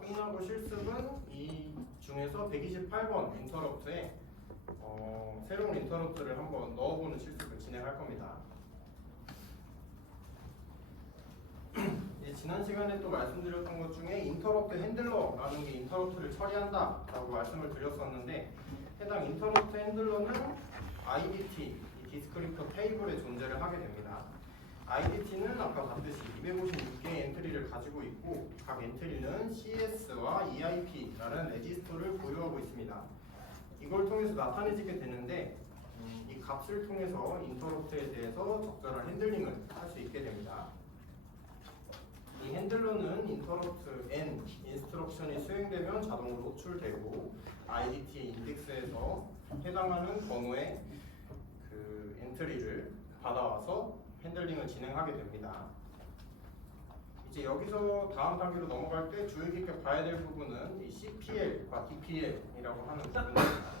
끝나고 실습은 이 중에서 128번 인터럽트에 새로운 인터럽트를 한번 넣어보는 실습을 진행할 겁니다. 지난 시간에 또 말씀드렸던 것 중에 인터럽트 핸들러라는 게 인터럽트를 처리한다 라고 말씀을 드렸었는데, 해당 인터럽트 핸들러는 IDT, 이 디스크립터 테이블에 존재를 하게 됩니다. IDT는 아까 봤듯이 256개의 엔트리를 가지고 있고, 각 엔트리는 CS와 EIP라는 레지스터를 보유하고 있습니다. 이걸 통해서 나타내지게 되는데, 이 값을 통해서 인터럽트에 대해서 적절한 핸들링을 할 수 있게 됩니다. 이 핸들러는 인터럽트 N 인스트럭션이 수행되면 자동으로 호출되고, IDT 인덱스에서 해당하는 번호의 그 엔트리를 받아와서 핸들링을 진행하게 됩니다. 이제 여기서 다음 단계로 넘어갈 때 주의 깊게 봐야 될 부분은 이 CPL과 DPL이라고 하는 부분입니다.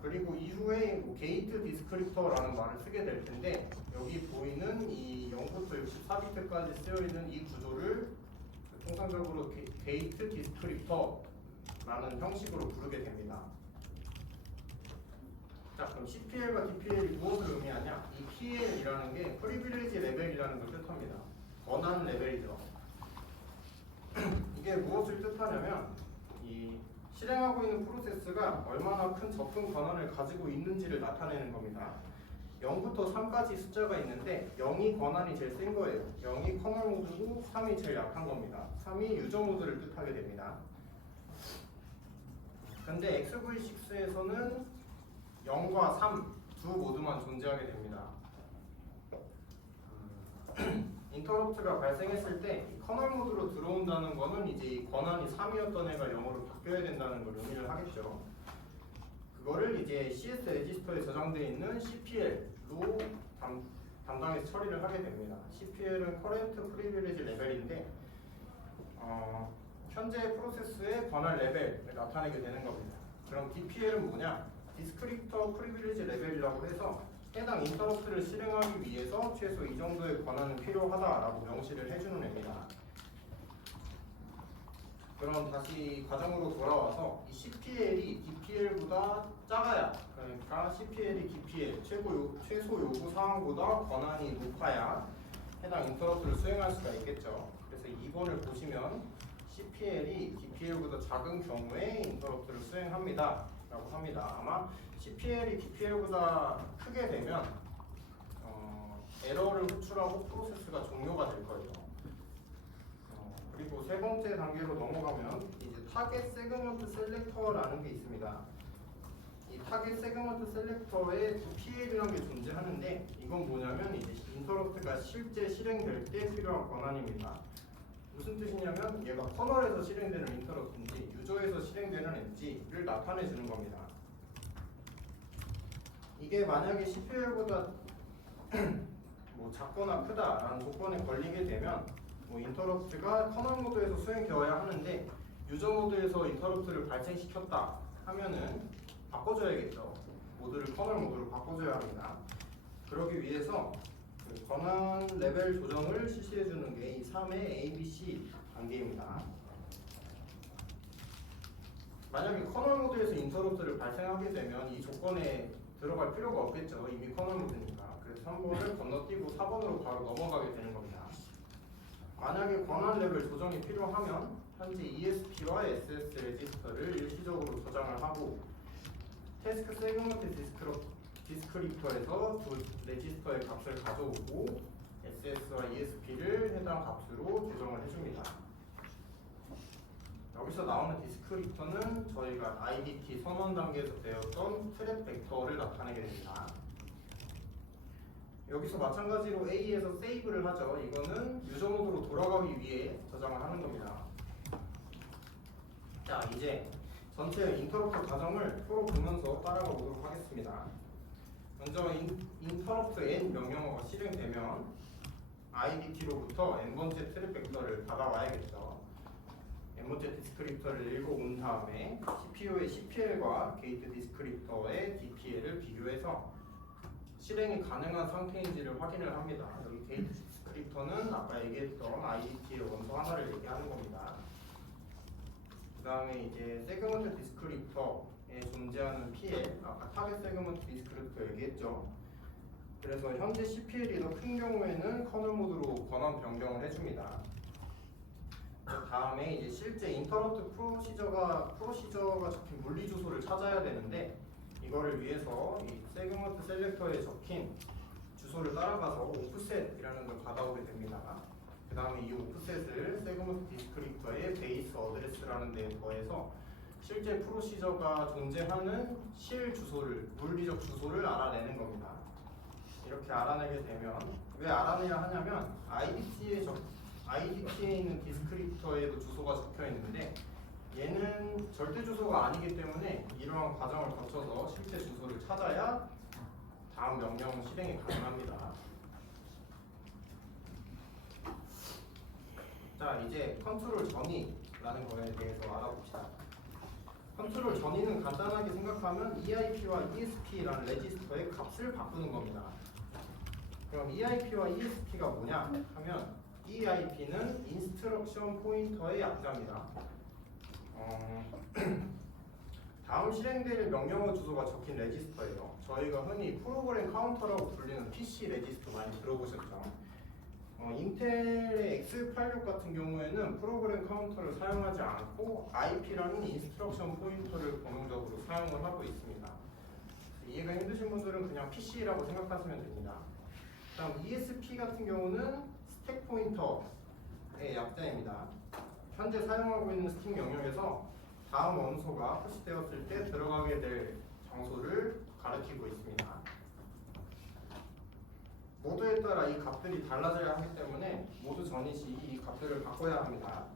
그리고 이후에 뭐 게이트 디스크립터라는 말을 쓰게 될 텐데, 여기 보이는 이 0부터 64비트까지 쓰여 있는 이 구조를 통상적으로 게이트 디스크립터라는 형식으로 부르게 됩니다. 자, 그럼 CPL과 DPL이 무엇을 의미하냐? 이 PL이라는 게 프리빌리지 레벨이라는 걸 뜻합니다. 권한 레벨이죠. 이게 무엇을 뜻하냐면, 이 실행하고 있는 프로세스가 얼마나 큰 접근 권한을 가지고 있는지를 나타내는 겁니다. 0부터 3까지 숫자가 있는데 0이 권한이 제일 센 거예요. 0이 커널 모드고 3이 제일 약한 겁니다. 3이 유저 모드를 뜻하게 됩니다. 근데 XV6에서는 0과 3 두 모드만 존재하게 됩니다. 인터럽트가 발생했을 때 커널 모드로 들어온다는 거는 이제 이 권한이 3이었던 애가 0으로 바뀌어야 된다는 걸 의미를 하겠죠. 그거를 이제 CS 레지스터에 저장되어 있는 CPL로 담당해서 처리를 하게 됩니다. CPL은 Current Privilege 레벨인데 현재 프로세스의 권한 레벨을 나타내게 되는 겁니다. 그럼 DPL은 뭐냐? 디스크립터 프리빌리지 레벨이라고 해서 해당 인터럽트를 실행하기 위해서 최소 이 정도의 권한은 필요하다라고 명시를 해주는 애입니다. 그럼 다시 과정으로 돌아와서 이 CPL이 DPL보다 작아야, 그러니까 CPL이 DPL 최소 요구 사항보다 권한이 높아야 해당 인터럽트를 수행할 수가 있겠죠. 그래서 2번을 보시면 CPL이 DPL보다 작은 경우에 인터럽트를 수행합니다 라고 합니다. 아마 CPL이 DPL보다 크게 되면 에러를 호출하고 프로세스가 종료가 될 거예요. 그리고 세 번째 단계로 넘어가면 이제 타겟 세그먼트 셀렉터라는 게 있습니다. 이 타겟 세그먼트 셀렉터에 DPL이라는 게 존재하는데, 이건 뭐냐면 이제 인터럽트가 실제 실행될 때 필요한 권한입니다. 무슨 뜻이냐면 얘가 커널에서 실행되는 인터럽트인지 유저에서 실행되는 앤지를 나타내 주는 겁니다. 이게 만약에 CPL보다 뭐 작거나 크다라는 조건에 걸리게 되면 인터럽트가 커널 모드에서 수행되어야 하는데 유저 모드에서 인터럽트를 발생시켰다 하면은 바꿔줘야겠죠. 모드를 커널 모드로 바꿔줘야 합니다. 그러기 위해서 권한 레벨 조정을 실시해주는 게 이 3의 ABC 단계입니다. 만약에 커널 모드에서 인터럽트를 발생하게 되면 이 조건에 들어갈 필요가 없겠죠. 이미 커널 모드니까. 그래서 3번을 건너뛰고 4번으로 바로 넘어가게 되는 겁니다. 만약에 권한 레벨 조정이 필요하면 현재 ESP와 SS 레지스터를 일시적으로 저장을 하고, 태스크 세그먼트 디스크립터에서 두 레지스터의 값을 가져오고 SS와 ESP를 해당 값으로 조정을 해줍니다. 여기서 나오는 디스크립터는 저희가 IDT 선언 단계에서 배웠던 트랩 벡터를 나타내게 됩니다. 여기서 마찬가지로 A에서 세이브를 하죠. 이거는 유저 모드로 돌아가기 위해 저장을 하는 겁니다. 자, 이제 전체 인터럽트 과정을 서로 보면서 따라가 보도록 하겠습니다. 먼저 인터럽트 N 명령어가 실행되면 IDT로부터 N번째 트랩 벡터를 받아와야겠죠. N번째 디스크립터를 읽어온 다음에 CPU의 CPL과 게이트 디스크립터의 DPL을 비교해서 실행이 가능한 상태인지를 확인을 합니다. 여기 게이트 디스크립터는 아까 얘기했던 IDT의 원소 하나를 얘기하는 겁니다. 그 다음에 이제 세그먼트 디스크립터에 존재하는 PL, 아까 타겟 세그먼트 디스크립터 얘기했죠. 그래서 현재 CPL이 더 큰 경우에는 커널 모드로 권한 변경을 해줍니다. 그 다음에 이제 실제 인터럽트 프로시저가 적힌 물리 주소를 찾아야 되는데, 이거를 위해서 이 세그먼트 셀렉터에 적힌 주소를 따라가서 오프셋이라는 걸 받아오게 됩니다. 그 다음에 이 오프셋을 세그먼트 디스크립터의 베이스 어드레스라는 데에 더해서 실제 프로시저가 존재하는 실 주소를, 물리적 주소를 알아내는 겁니다. 이렇게 알아내게 되면, 왜 알아내야 하냐면 IDT에 있는 디스크립터에도 주소가 적혀 있는데 얘는 절대 주소가 아니기 때문에 이러한 과정을 거쳐서 실제 주소를 찾아야 다음 명령 실행이 가능합니다. 자, 이제 컨트롤 전이라는 거에 대해서 알아봅시다. 컨트롤 전이는 간단하게 생각하면 EIP와 ESP라는 레지스터의 값을 바꾸는 겁니다. 그럼 EIP와 ESP가 뭐냐 하면, EIP는 인스트럭션 포인터의 약자입니다. 다음 실행될 명령어 주소가 적힌 레지스터예요. 저희가 흔히 프로그램 카운터라고 불리는 PC 레지스터 많이 들어보셨죠? 인텔의 X86 같은 경우에는 프로그램 카운터를 사용하지 않고 IP라는 인스트럭션 포인터를 공용적으로 사용을 하고 있습니다. 이해가 힘드신 분들은 그냥 PC라고 생각하시면 됩니다. 다음 ESP 같은 경우는 스택 포인터의 약자입니다. 현재 사용하고 있는 스틱 영역에서 다음 원소가 푸시되었을 때 들어가게 될 장소를 가리키고 있습니다. 모드에 따라 이 값들이 달라져야 하기 때문에 모드 전이 시 이 값들을 바꿔야 합니다.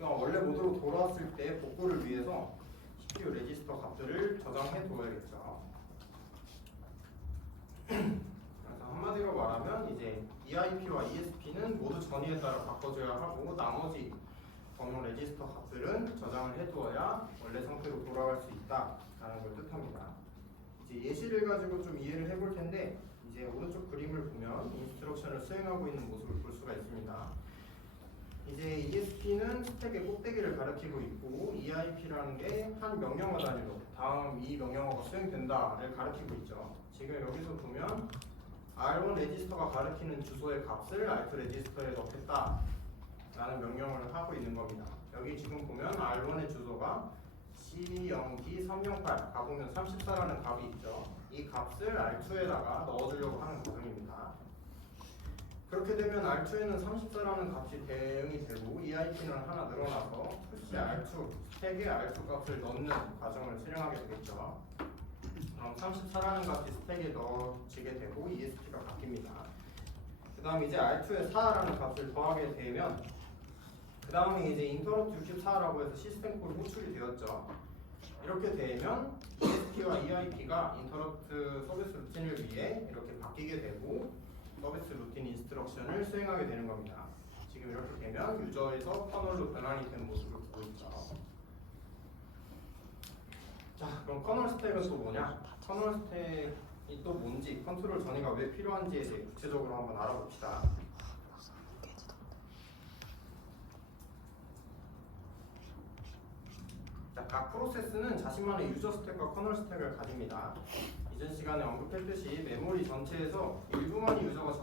원래 모드로 돌아왔을 때 복구를 위해서 CPU 레지스터 값들을 저장해 둬야겠죠. 그래서 한마디로 말하면 이제 EIP와 ESP는 모두 전이에 따라 바꿔줘야 하고, 나머지 범용 레지스터 값들은 저장을 해두어야 원래 상태로 돌아갈 수 있다라는 걸 뜻합니다. 이제 예시를 가지고 좀 이해를 해볼 텐데, 이제 오른쪽 그림을 보면 인스트럭션을 수행하고 있는 모습을 볼 수가 있습니다. 이제 ESP는 스택의 꼭대기를 가리키고 있고, EIP라는 게 한 명령어 단위로 다음 이 명령어가 수행된다를 가리키고 있죠. 지금 여기서 보면 R1 레지스터가 가리키는 주소의 값을 R2 레지스터에 넣겠다 라는 명령을 하고 있는 겁니다. 여기 지금 보면 R1의 주소가 C0D308 가보면 34라는 값이 있죠. 이 값을 R2에다가 넣어주려고 하는 과정입니다. 그렇게 되면 R2에는 34라는 값이 대응이 되고 EIP는 하나 늘어나서 푸시 R2, 스택에 R2 값을 넣는 과정을 실행하게 되겠죠. 그럼 34라는 값이 스택에 넣어지게 되고 ESP가 바뀝니다. 그 다음 이제 R2에 4라는 값을 더하게 되면, 그 다음에 이제 인터럽트 64라고 해서 시스템 콜 호출이 되었죠. 이렇게 되면 ESP와 EIP가 인터럽트 서비스 루틴을 위해 이렇게 바뀌게 되고 서비스 루틴 인스트럭션을 수행하게 되는 겁니다. 지금 이렇게 되면 유저에서 커널로 변환이 된 모습을 보고 있죠. 자, 그럼 커널 스택은 또 뭐냐? 커널 스택이 또 뭔지, 컨트롤 전이가 왜 필요한지에 대해 구체적으로 한번 알아봅시다. 자, 각 프로세스는 자신만의 유저 스택과 커널 스택을 가집니다. 이전 시간에 언급했듯이 메모리 전체에서 일부만이 유저가